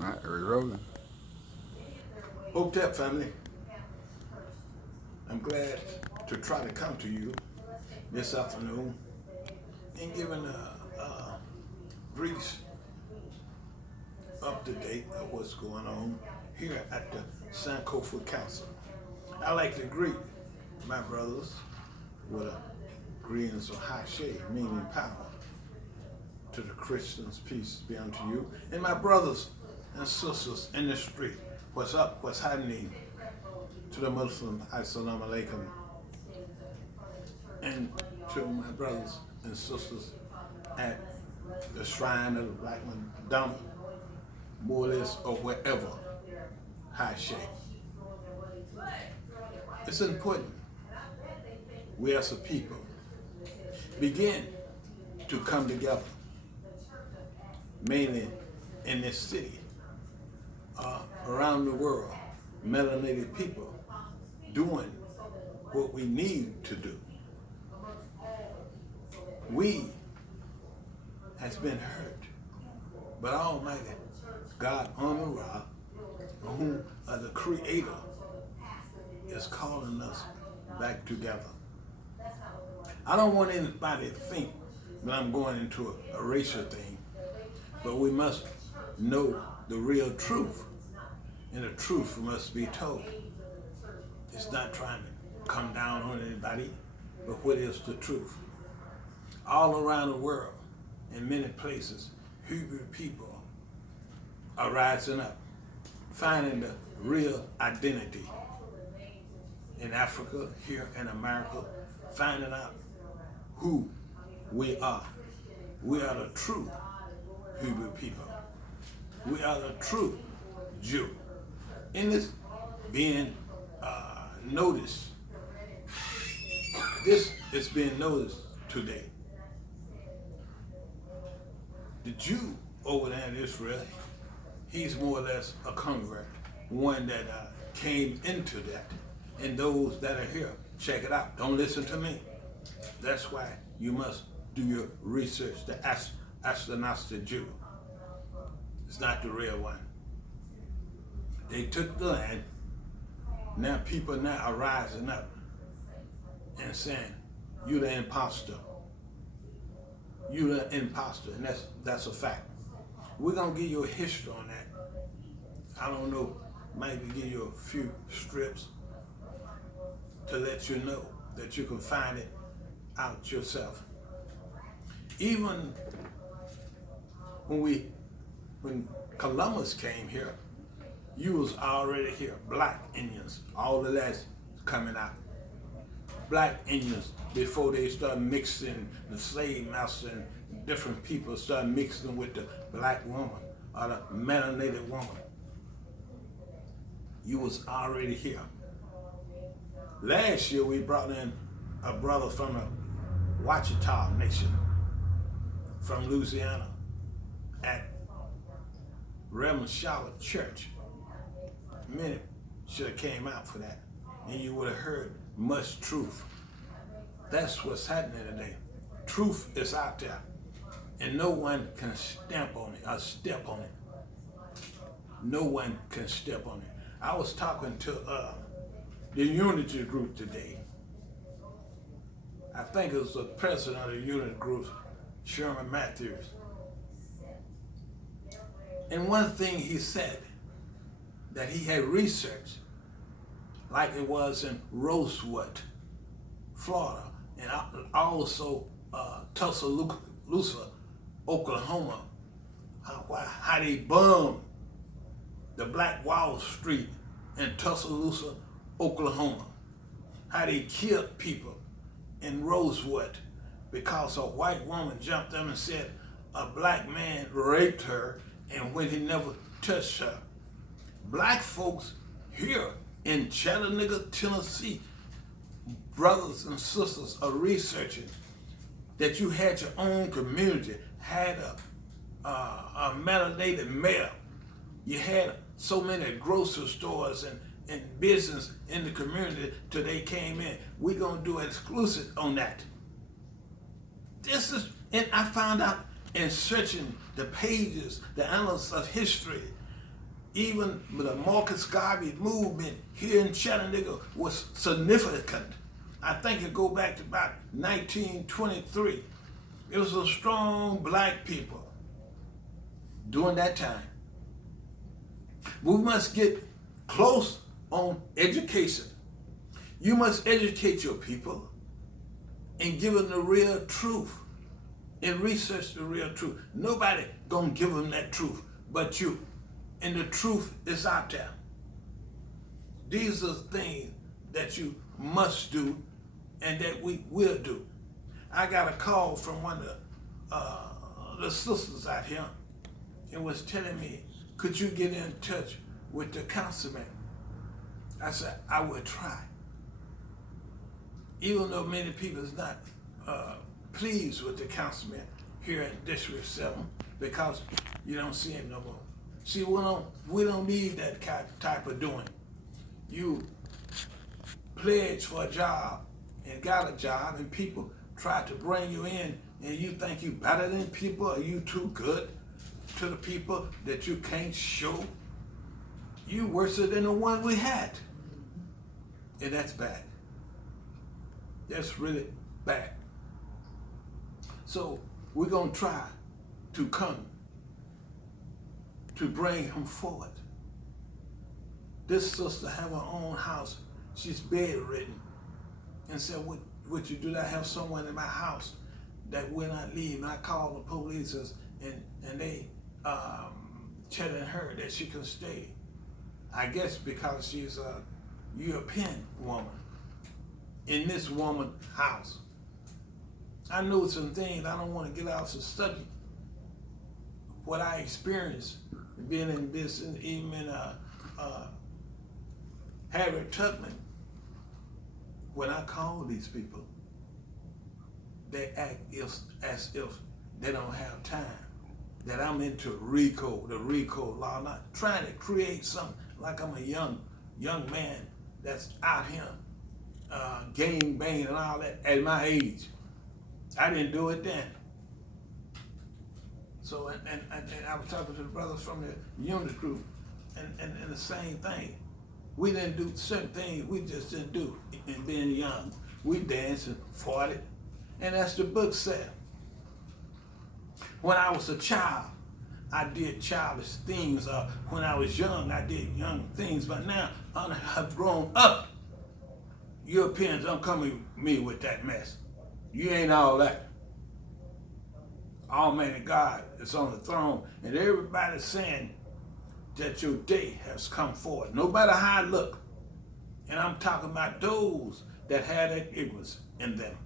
All right, we're rolling. Hope that family, I'm glad to try to come to you this afternoon and giving a brief up to date of what's going on here at the Sankofa Council. I like to greet my brothers with a greetings of high shade, meaning power. To the Christians, peace be unto you. And my brothers and sisters in the street, what's up, what's happening? To the Muslims, assalamu alaikum. And to my brothers and sisters at the shrine of the Black Madonna, more or less, or wherever, high shade. It's important we as a people begin to come together, mainly in this city, around the world, melanated people doing what we need to do. We has been hurt, but Almighty God Ra, whom the Creator is calling us back together. I don't want anybody to think that I'm going into a racial thing, but we must know the real truth, and the truth must be told. It's not trying to come down on anybody, but what is the truth? All around the world, in many places, Hebrew people are rising up, finding the real identity. In Africa, here in America, finding out who we are. We are the true Hebrew people. We are the true Jew. And it's being noticed. This is being noticed today. The Jew over there in Israel, he's more or less a convert, one that came into that. And those that are here, check it out. Don't listen to me. That's why you must do your research. The Ashkenazi Jew. It's not the real one. They took the land. Now people now are rising up and saying, "You the imposter. You the imposter," and that's a fact. We're gonna give you a history on that. I don't know, maybe give you a few strips to let you know that you can find it out yourself. Even when Columbus came here, you was already here. Black Indians, all of that's coming out. Black Indians, before they started mixing the slave master and different people started mixing with the black woman or the melanated woman. You was already here. Last year we brought in a brother from the Ouachita Nation from Louisiana at Reverend Charlotte Church. Many should have came out for that, and you would have heard much truth. That's what's happening today. Truth is out there, and no one can stamp on it or step on it. No one can step on it. I was talking to the Unity Group today. I think it was the president of the Unity Group, Sherman Matthews. And one thing he said that he had researched, like it was in Rosewood, Florida, and also Tuscaloosa, Oklahoma, how they bombed the Black Wall Street in Tuscaloosa, Oklahoma, how they killed people in Rosewood because a white woman jumped up and said a black man raped her and when he never touched her. Black folks here in Chattanooga, Tennessee, brothers and sisters are researching that you had your own community, had a melanated mayor, you had so many grocery stores and business in the community till they came in. We're gonna do an exclusive on that. This is, and I found out in searching the pages, the annals of history, Even the Marcus Garvey movement here in Chattanooga was significant. I think it go back to about 1923. It was a strong black people during that time. We must get close on education. You must educate your people and give them the real truth and research the real truth. Nobody gonna give them that truth but you. And the truth is out there. These are things that you must do and that we will do. I got a call from one of the sisters out here and was telling me, could you get in touch with the councilman? I said, I will try. Even though many people is not pleased with the councilman here in District 7 because you don't see him no more. See, we don't need that type of doing. You pledge for a job and got a job and people try to bring you in and you think you better than people or you too good to the people that you can't show. You worse than the one we had. And that's bad. That's really bad. So we're going to try to come to bring him forward. This sister have her own house. She's bedridden. And said, would you do that? Have someone in my house that will not leave. And I called the police and they telling her that she can stay. I guess because she's a European woman in this woman's house. I know some things. I don't want to get off the subject. What I experienced being in this, and even in Harriet Tubman, when I call these people, they act as if they don't have time. That I'm into the RICO law, not trying to create something like I'm a young man that's out here gang banging and all that at my age. I didn't do it then. So, and I was talking to the brothers from the unit group, and the same thing. We didn't do certain things we just didn't do in being young. We danced and fought it, and as the book said, when I was a child, I did childish things. When I was young, I did young things, but now I have grown up. Europeans don't come to me with that mess. You ain't all that. Almighty God is on the throne, and everybody's saying that your day has come forward, no matter how it look. And I'm talking about those that had that ignorance in them.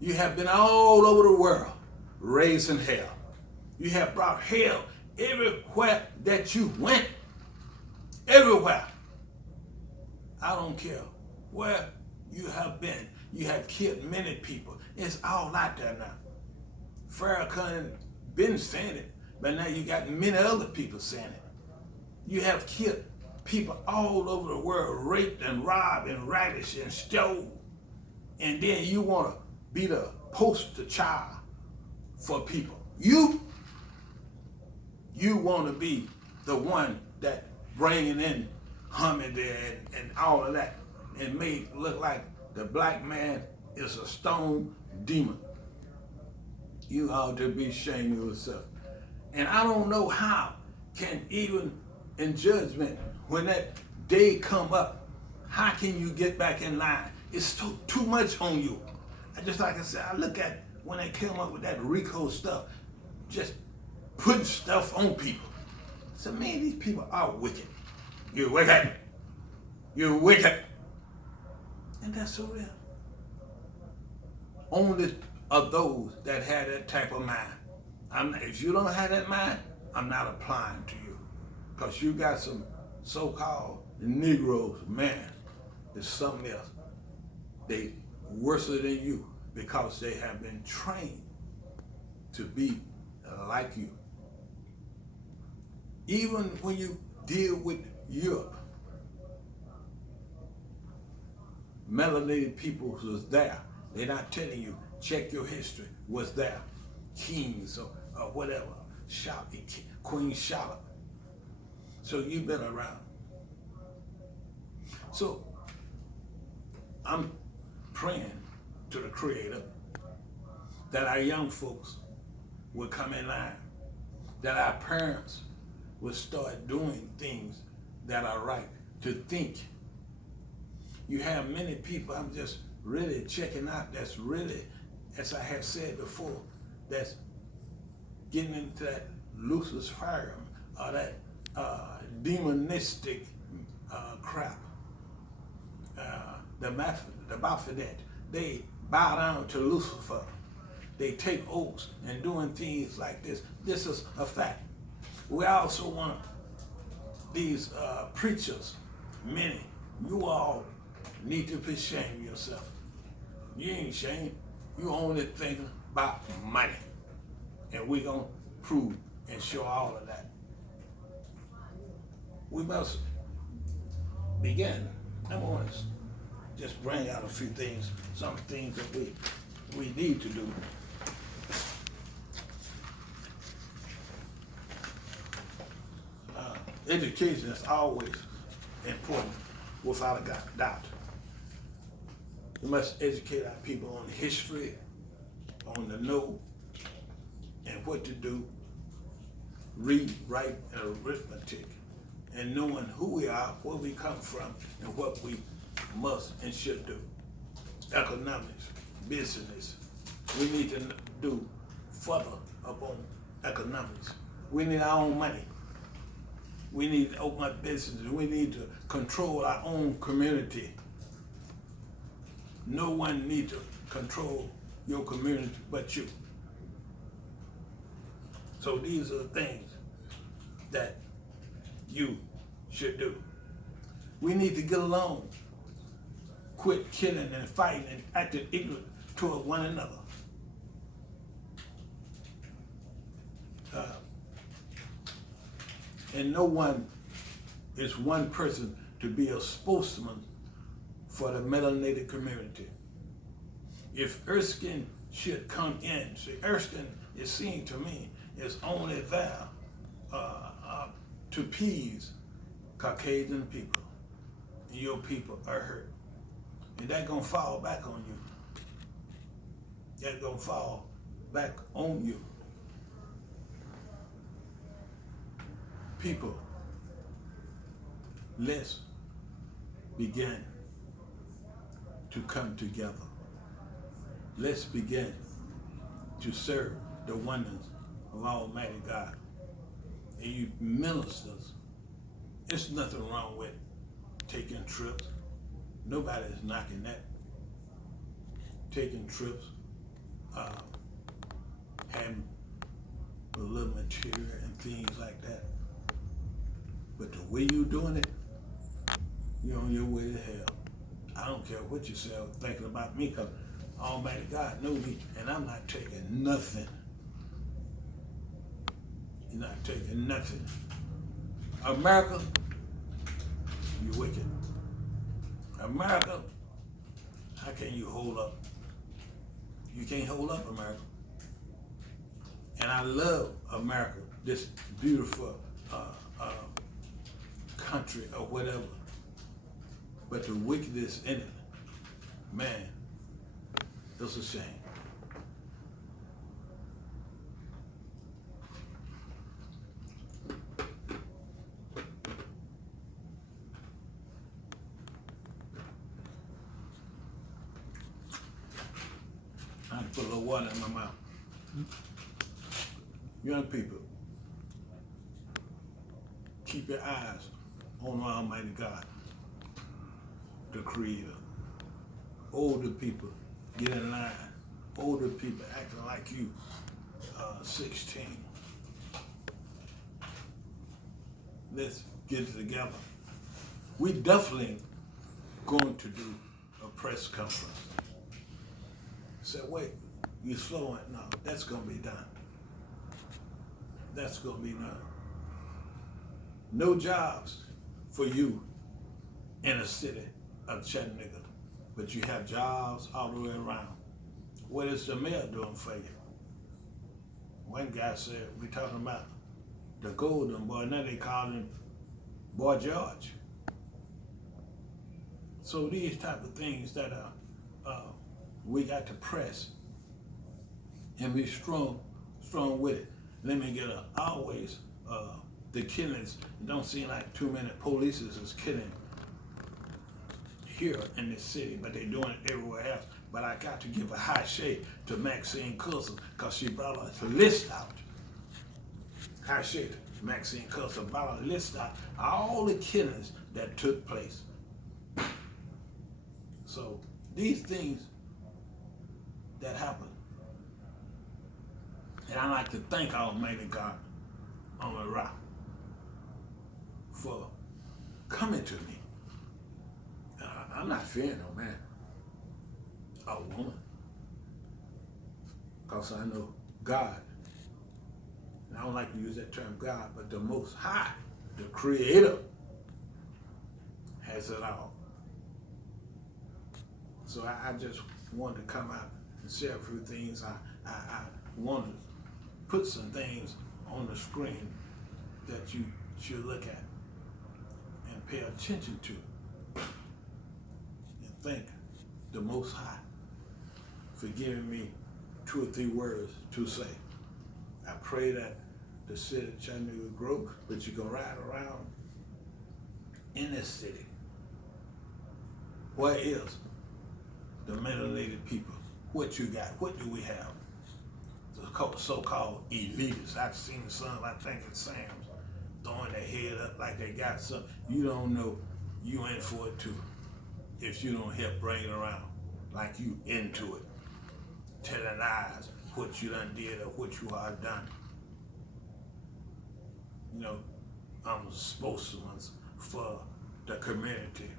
You have been all over the world raising hell. You have brought hell everywhere that you went. Everywhere. I don't care where you have been. You have killed many people. It's all out there now. Farrakhan been saying it, but now you got many other people saying it. You have killed people all over the world, raped and robbed and ravished and stole. And then you want to be the poster child for people. You want to be the one that bringing in Hamid and all of that and make it look like the black man is a stone demon. You ought to be ashamed of yourself. And I don't know how can even in judgment, when that day come up, how can you get back in line? It's too much on you. Just like I said, I look at when they came up with that RICO stuff, just putting stuff on people. I said, man, these people are wicked. You're wicked. You're wicked. And that's so real. Only of those that had that type of mind. If you don't have that mind, I'm not applying to you. Because you got some so-called Negroes, man, it's something else. They worse than you because they have been trained to be like you. Even when you deal with Europe, melanated people was there. They're not telling you, check your history, was there. Kings or whatever, Queen Charlotte. So you've been around. So I'm praying to the Creator that our young folks will come in line, that our parents will start doing things that are right, to think. You have many people I'm just really checking out that's really, as I have said before, that's getting into that Luciferian or that demonistic crap. The Baphomet, they bow down to Lucifer. They take oaths and doing things like this. This is a fact. We also want these preachers, many, you all need to be ashamed of yourself. You ain't ashamed. You only thinking about money. And we're going to prove and show all of that. We must begin. I want to just bring out a few things, some things that we need to do. Education is always important, without a doubt. We must educate our people on history, on the know, and what to do, read, write, and arithmetic, and knowing who we are, where we come from, and what we must and should do. Economics, business. We need to do further upon economics. We need our own money. We need to open up businesses. We need to control our own community. No one needs to control your community but you. So these are the things that you should do. We need to get along. Quit killing and fighting and acting ignorant toward one another. And no one is one person to be a spokesman for the melanated community. If Erskine should come in, see, Erskine is seen to me is only there to appease Caucasian people. And your people are hurt. And that's going to fall back on you. That's going to fall back on you. People, let's begin to come together. Let's begin to serve the wonders of Almighty God. And you ministers, there's nothing wrong with taking trips. Nobody's knocking that. Taking trips, having a little material and things like that. But the way you're doing it, you're on your way to hell. I don't care what you say thinking about me, because Almighty God knows me, and I'm not taking nothing. You're not taking nothing. America, you're wicked. America, how can you hold up? You can't hold up, America. And I love America, this beautiful country or whatever. But the wickedness in it, man, it's a shame. I put a little water in my mouth. Young people, keep your eyes on Almighty God, the Creator. Older people, get in line. Older people acting like you, 16. Let's get it together. We definitely going to do a press conference. Say, wait, you slowing? No, that's going to be done. That's going to be done. No jobs for you in a city of Chattanooga, but you have jobs all the way around. What is the mayor doing for you? One guy said, we talking about the golden boy, now they call him Boy George. So these type of things that we got to press and be strong with it. Let me get always the killings. It don't seem like too many police is killing here in this city, but they're doing it everywhere else. But I got to give a high shade to Maxine Coulson because she brought a list out. High shade to Maxine Coulson brought a list out all the killings that took place. So these things that happen, and I like to thank Almighty God on the rock for coming to me. I'm not fearing no man or woman, because I know God, and I don't like to use that term God, but the Most High, the Creator, has it all. So I just wanted to come out and share a few things. I wanted to put some things on the screen that you should look at and pay attention to. And thank the Most High for giving me 2 or 3 words to say. I pray that the city of Chattanooga will grow, but you can ride around in this city. Where is the melanated people? What you got? What do we have? The so-called elitists. I've seen some, I think it's Sam's, throwing their head up like they got something. You don't know you in for it too if you don't help bring it around like you into it. Telling lies what you done did or what you are done. You know, I'm a spokesman for the community.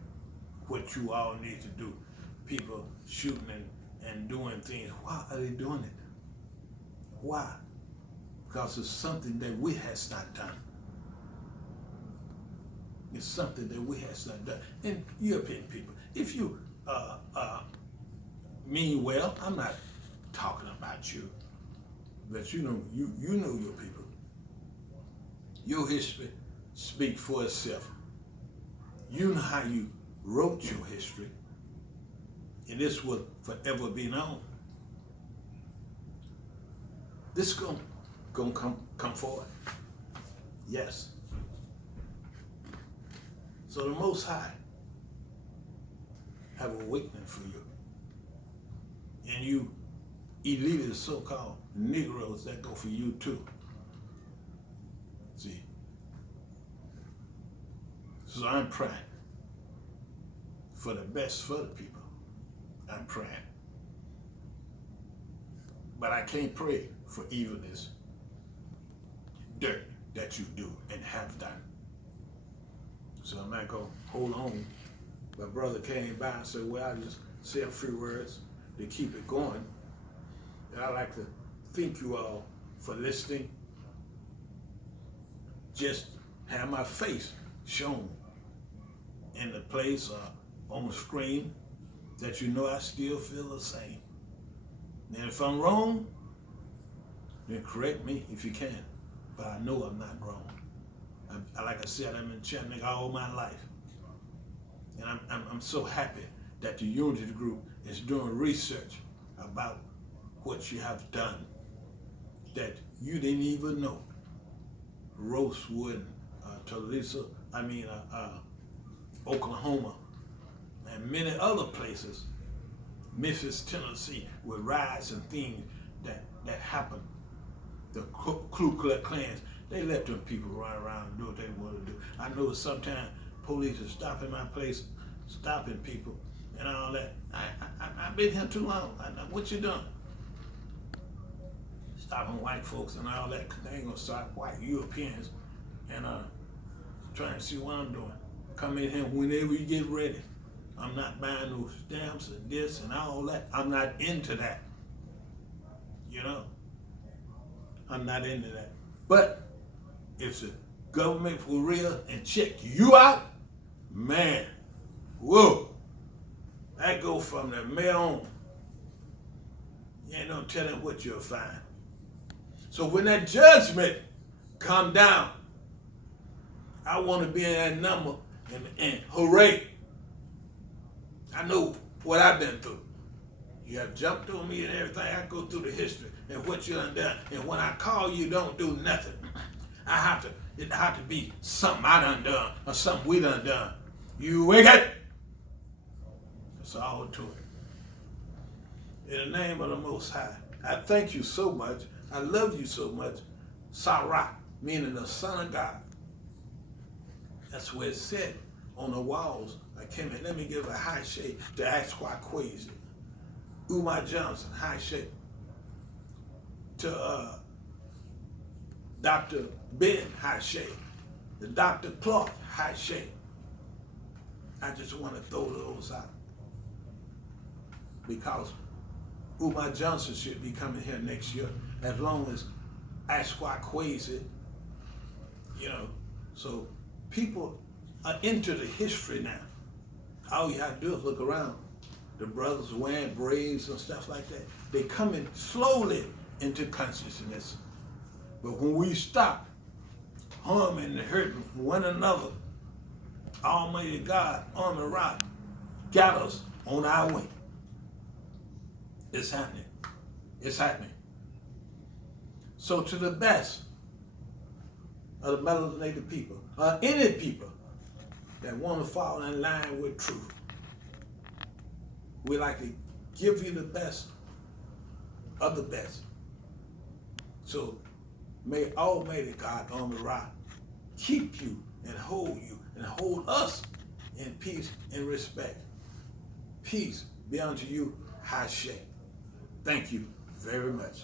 What you all need to do. People shooting and doing things. Why are they doing it? Why? Because it's something that we has not done. It's something that we has not done. And European people, if you mean well, I'm not talking about you, but you know your people. Your history speaks for itself. You know how you wrote your history, and this will forever be known. This gonna come forward. Yes. So the Most High have a awakening for you. And you elitist so-called Negroes, that go for you too. See? So I'm praying for the best for the people. I'm praying. But I can't pray for evilness, dirt that you do and have done. So I'm not going to hold on. My brother came by and said, well, I'll just say a few words to keep it going. And I'd like to thank you all for listening. Just have my face shown in the place on the screen that you know I still feel the same. And if I'm wrong, then correct me if you can. But I know I'm not wrong. Like I said, I'm in Chattanooga all my life. And I'm so happy that the Unity Group is doing research about what you have done that you didn't even know. Rosewood, Tulsa, Oklahoma, and many other places, Memphis, Tennessee, with riots and things that happened. The Ku Klux Klans, they let them people run around and do what they want to do. I know sometimes police are stopping my place, stopping people and all that. I've been here too long. I know what you doing. Stopping white folks and all that, because they ain't gonna stop white Europeans and trying to see what I'm doing. Come in here whenever you get ready. I'm not buying no stamps and this and all that. I'm not into that. You know? I'm not into that. But if the government for real and check you out, man, whoa, that go from the mayor on. You ain't no telling what you'll find. So when that judgment come down, I want to be in that number, and hooray. I know what I've been through. You have jumped on me and everything. I go through the history and what you done done. And when I call you, don't do nothing. It have to be something I done or something we done. You wake up. That's all to it. In the name of the Most High, I thank you so much. I love you so much. Sarah, meaning the Son of God. That's where it said on the walls. I came in. Let me give a high shake to Asquaquazi. Umar Johnson, high shake. To Dr. Ben, high shake. To Dr. Clark, high shake. I just want to throw those out. Because Umar Johnson should be coming here next year, as long as Asquaquazi, So people are into the history now. All you have to do is look around. The brothers wearing braids and stuff like that. They coming slowly into consciousness. But when we stop harming and hurting one another, Almighty God on the rock got us on our way. It's happening. It's happening. So to the best of the melanated people, or any people that want to fall in line with truth, we like to give you the best of the best. So may Almighty God on the rock keep you and hold us in peace and respect. Peace be unto you, Hashem. Thank you very much.